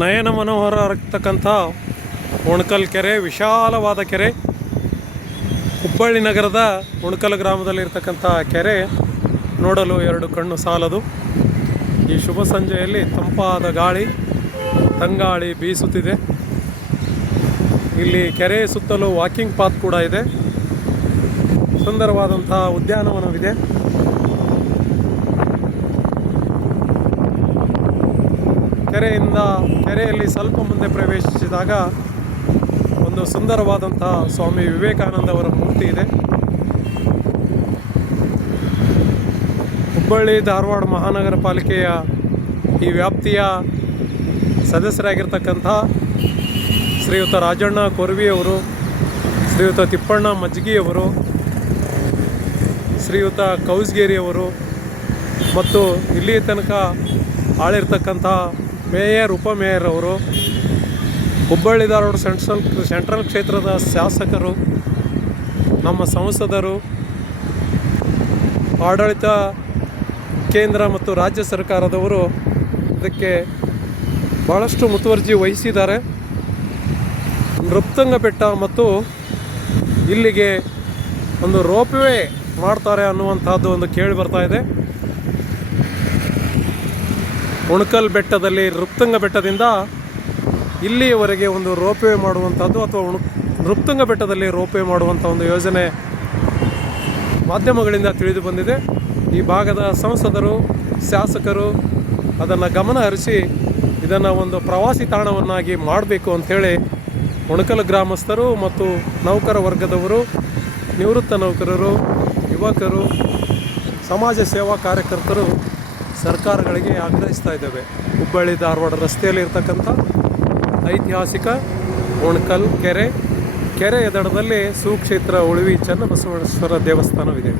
ನಯನ ಮನೋಹರ ಇರತಕ್ಕಂಥ ಉಣಕಲ್ ಕೆರೆ, ವಿಶಾಲವಾದ ಕೆರೆ. ಹುಬ್ಬಳ್ಳಿ ನಗರದ ಉಣಕಲ್ ಗ್ರಾಮದಲ್ಲಿರ್ತಕ್ಕಂಥ ಕೆರೆ ನೋಡಲು ಎರಡು ಕಣ್ಣು ಸಾಲದು. ಈ ಶುಭ ಸಂಜೆಯಲ್ಲಿ ತಂಪಾದ ಗಾಳಿ, ತಂಗಾಳಿ ಬೀಸುತ್ತಿದೆ. ಇಲ್ಲಿ ಕೆರೆ ಸುತ್ತಲೂ ವಾಕಿಂಗ್ ಪಾತ್ ಕೂಡ ಇದೆ. ಸುಂದರವಾದಂಥ ಉದ್ಯಾನವನವಿದೆ. ಕೆರೆಯಲ್ಲಿ ಸ್ವಲ್ಪ ಮುಂದೆ ಪ್ರವೇಶಿಸಿದಾಗ ಒಂದು ಸುಂದರವಾದಂಥ ಸ್ವಾಮಿ ವಿವೇಕಾನಂದ ಅವರ ಮೂರ್ತಿ ಇದೆ. ಹುಬ್ಬಳ್ಳಿ ಧಾರವಾಡ ಮಹಾನಗರ ಪಾಲಿಕೆಯ ಈ ವ್ಯಾಪ್ತಿಯ ಸದಸ್ಯರಾಗಿರ್ತಕ್ಕಂಥ ಶ್ರೀಯುತ ರಾಜಣ್ಣ ಕೊರ್ವಿಯವರು, ಶ್ರೀಯುತ ತಿಪ್ಪಣ್ಣ ಮಜ್ಗಿಯವರು, ಶ್ರೀಯುತ ಕೌಸ್ಗೇರಿಯವರು ಮತ್ತು ಇಲ್ಲಿ ತನಕ ಆಳಿರ್ತಕ್ಕಂಥ ಮೇಯರ್, ಉಪಮೇಯರ್ ಅವರು, ಹುಬ್ಬಳ್ಳಿ ಧಾರವಾಡ ಸೆಂಟ್ರಲ್ ಕ್ಷೇತ್ರದ ಶಾಸಕರು, ನಮ್ಮ ಸಂಸದರು, ಆಡಳಿತ ಕೇಂದ್ರ ಮತ್ತು ರಾಜ್ಯ ಸರ್ಕಾರದವರು ಇದಕ್ಕೆ ಭಾಳಷ್ಟು ಮುತುವರ್ಜಿ ವಹಿಸಿದ್ದಾರೆ. ನೃಪ್ತಂಗ ಬೆಟ್ಟ ಮತ್ತು ಇಲ್ಲಿಗೆ ಒಂದು ರೋಪ್ವೇ ಮಾಡ್ತಾರೆ ಅನ್ನುವಂಥದ್ದು ಒಂದು ಕೇಳಿ ಬರ್ತಾ ಇದೆ. ಉಣಕಲ್ ಬೆಟ್ಟದಲ್ಲಿ ನೃಪ್ತಂಗ ಬೆಟ್ಟದಿಂದ ಇಲ್ಲಿಯವರೆಗೆ ಒಂದು ರೋಪ್ವೇ ಮಾಡುವಂಥದ್ದು ಅಥವಾ ನೃಪ್ತಂಗ ಬೆಟ್ಟದಲ್ಲಿ ರೋಪ್ವೇ ಮಾಡುವಂಥ ಒಂದು ಯೋಜನೆ ಮಾಧ್ಯಮಗಳಿಂದ ತಿಳಿದು ಬಂದಿದೆ. ಈ ಭಾಗದ ಸಂಸದರು, ಶಾಸಕರು ಅದನ್ನು ಗಮನ ಹರಿಸಿ ಇದನ್ನು ಒಂದು ಪ್ರವಾಸಿ ತಾಣವನ್ನಾಗಿ ಮಾಡಬೇಕು ಅಂಥೇಳಿ ಉಣಕಲ್ ಗ್ರಾಮಸ್ಥರು ಮತ್ತು ನೌಕರ ವರ್ಗದವರು, ನಿವೃತ್ತ ನೌಕರರು, ಯುವಕರು, ಸಮಾಜ ಸೇವಾ ಕಾರ್ಯಕರ್ತರು ಸರ್ಕಾರಗಳಿಗೆ ಆಗ್ರಹಿಸ್ತಾ ಇದ್ದೇವೆ. ಹುಬ್ಬಳ್ಳಿ ಧಾರವಾಡ ರಸ್ತೆಯಲ್ಲಿ ಇರ್ತಕ್ಕಂಥ ಐತಿಹಾಸಿಕ ಉಣಕಲ್ ಕೆರೆಯ ದಡದಲ್ಲಿ ಸುಕ್ಷೇತ್ರ ಉಳುವಿ ಚನ್ನಬಸವೇಶ್ವರ ದೇವಸ್ಥಾನವಿದೆ.